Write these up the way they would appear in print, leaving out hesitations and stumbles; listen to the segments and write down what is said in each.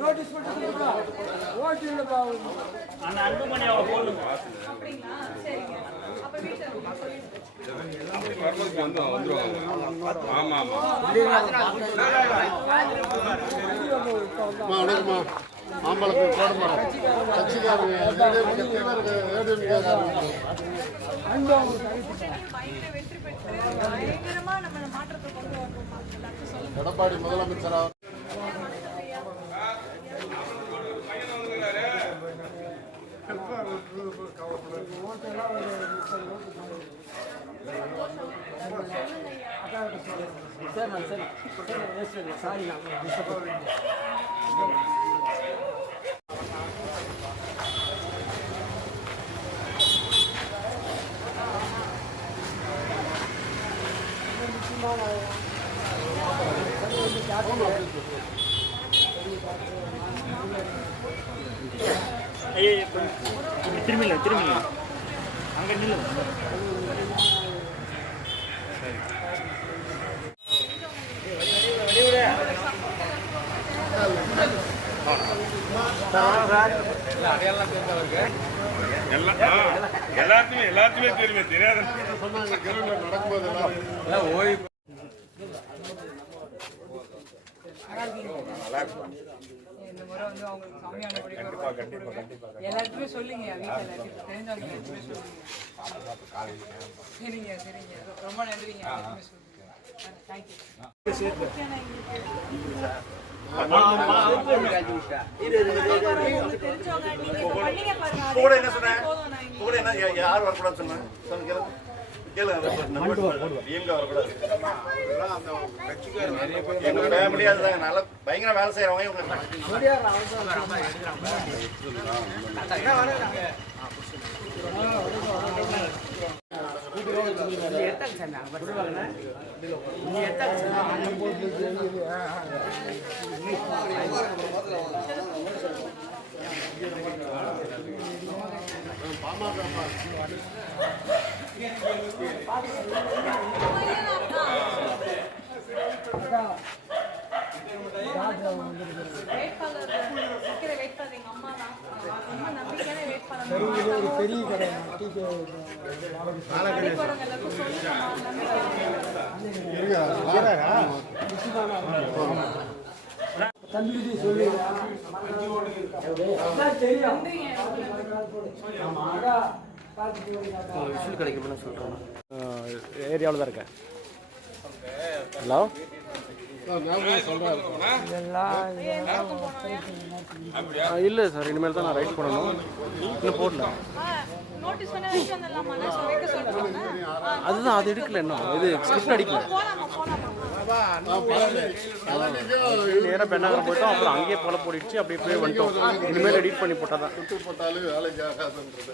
Notice அந்த அன்புமணி அவங்க போடுங்க. ஆமா ஆமா மாம்பழத்துக்கு போடுமா கட்சிக்காரங்க எடப்பாடி முதலமைச்சரா சாரி திரும்பில அங்க நில்லு. எல்லாத்துமே தெரியுமே தெரியாத நடக்கும்போது இந்த முறை வந்து அவங்களுக்கு சாமியான எல்லாருக்குமே சொல்லுங்க, வீட்டில் தெரிஞ்சவங்க எல்லாருக்குமே சொல்லுங்க. சரிங்க சரிங்க, ரொம்ப நன்றிங்க. எல்லாருக்குமே சொல்லுங்க. தேங்க்யூ. யார் வரக்கூடாது சொன்னாங்க? எங்க ஃபேமிலி அதுதாங்க, நல்லா பயங்கர வேலை செய்யறவங்க இவங்க. பெரிய கடை தம்பி சொல்லி கிடைக்கும் சொல்றேன். ஏரியாவில் தான் இருக்கேன். ஹலோ இல்லை சார், இனிமேல் தான் நான் ரைட் பண்ணணும். இன்னும் போடல. அதுதான், அது எடுக்கல இன்னும். இது ஸ்கிரிப்ட் அடிக்கல. நேராக பெண்ணாக போயிட்டோம். அப்புறம் அங்கேயே போல போயிடுச்சு. அப்படியே போய் வந்துட்டோம். இனிமேல் எடிட் பண்ணி போட்டால் தான். போட்டாலும் வேலைக்கு ஆகாதுன்றது.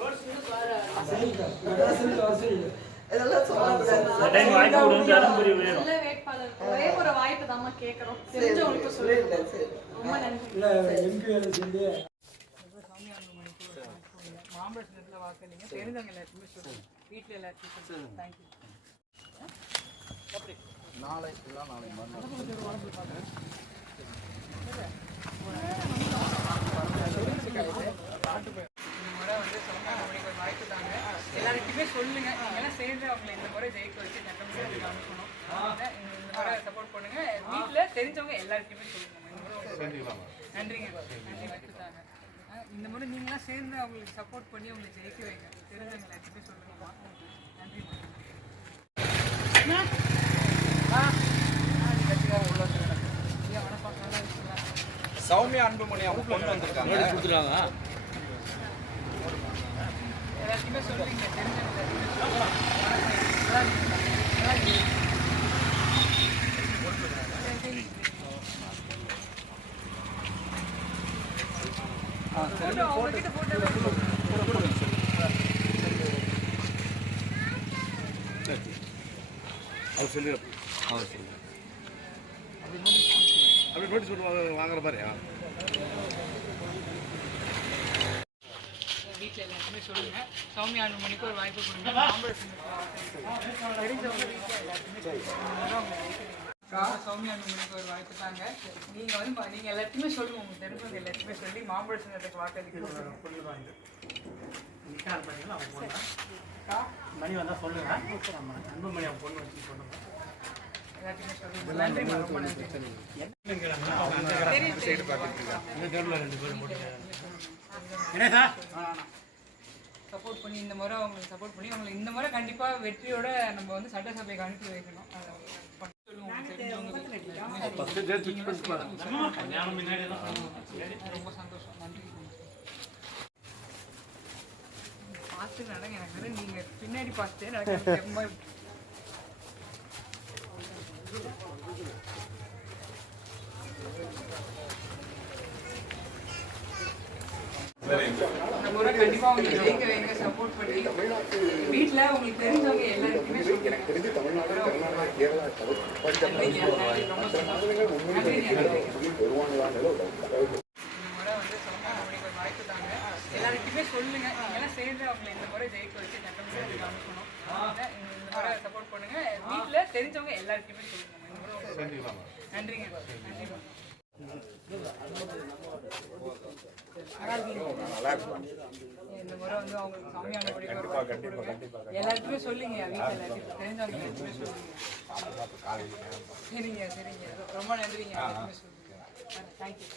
மாம்பழத்துல வாக்குறீங்க, தெரிஞ்சவங்க எல்லாருக்குமே சொல்லுங்க, வீட்டில் எல்லாருக்கும் சொல்லுங்க. தேங்க்யூ. நாளை எல்லாருக்குமே சொல்லுங்க. நீங்க சேர்ந்து அவங்களை இந்த முறை ஜெயிக்க வச்சு சட்டமன்றத்துக்கு அனுப்பணும். இந்த முறை சப்போர்ட் பண்ணுங்க. வீட்டுல தெரிஞ்சவங்க எல்லாருக்குமே சொல்லுங்க. நன்றிங்க, நன்றி வச்சுட்டாங்க. இந்த முறை நீங்களாம் சேர்ந்து அவங்களுக்கு சப்போர்ட் பண்ணி அவங்களை ஜெயிக்க வைங்க. தெரிஞ்சவங்க எல்லாருக்குமே சொல்லுங்கம்மா. நன்றி. சௌமியா அன்புமணி அவங்க கொண்டு வந்திருக்காங்க, கொடுத்துருக்காங்க. எல்லாருக்குமே சொல்லுங்க, அவர் சொல்லிடுறேன். அப்படி நோட்டீஸ் போட்டு வாங்குற மாதிரி. வீட்டில் எல்லாருக்குமே சொல்லுங்க, சௌமியா அன்புமணிக்கு ஒரு வாய்ப்பு கொடுங்க. சௌமியா அன்புமணிக்கு ஒரு வாய்ப்பு தாங்க. நீங்க வந்து நீங்க எல்லாத்தையுமே சொல்லுங்க, உங்களுக்கு தெரிஞ்சவங்க எல்லாத்தையுமே சொல்லி மாம்பழ சின்னத்துக்கு வாக்களிக்க மணி வந்தா சொல்லுங்க. அன்புமணி அவன் பொண்ணு வச்சு சொல்லுங்க. எல்லாத்தையுமே சொல்லுங்க. நன்றிம்மா, ரொம்ப நன்றி. சப்போர்ட் பண்ணி இந்த முறை அவங்களுக்கு சப்போர்ட் பண்ணி அவங்களுக்கு இந்த முறை கண்டிப்பா வெற்றியோட நம்ம வந்து சட்டசபைக்கு அனுப்பி வைக்கணும். அதை சொல்லுவோம் தெரிஞ்சவங்க ரொம்ப சந்தோஷம். நன்றி. பார்த்து நடங்க, எனக்கு நீங்க பின்னாடி பார்த்துட்டே நடக்க. இந்த முறை கண்டிப்பா உங்களுக்கு ஜெயிக்க வைங்க, சப்போர்ட் பண்ணி வீட்டுல உங்களுக்கு தெரிஞ்சவங்க எல்லாருக்குமே சொல்லுங்க. இந்த முறை வந்து சௌமியா அன்புமணிக்கு ஒரு வாய்ப்பு தாங்க. எல்லாருக்குமே சொல்லுங்க, நீங்கெல்லாம் சேர்ந்து அவங்களை இந்த முறை ஜெயிக்க வச்சு சட்டமன்றத்துக்கு அனுப்பணும். இந்த முறை சப்போர்ட் பண்ணுங்க. வீட்டுல தெரிஞ்சவங்க எல்லாருக்குமே சொல்லுங்க. நன்றிங்க. நன்றிமா. இந்த முறை வந்து அவங்களுக்கு சௌமியா அன்புமணிக்கு எல்லாருக்குமே சொல்லுங்க. வீட்டில் எல்லாருக்கும் தெரிஞ்சவங்க எல்லாருக்குமே சொல்லுங்க. சரிங்க, சரிங்க, ரொம்ப நன்றிங்க. எல்லாருக்குமே சொல்லுங்க. தேங்க்யூ.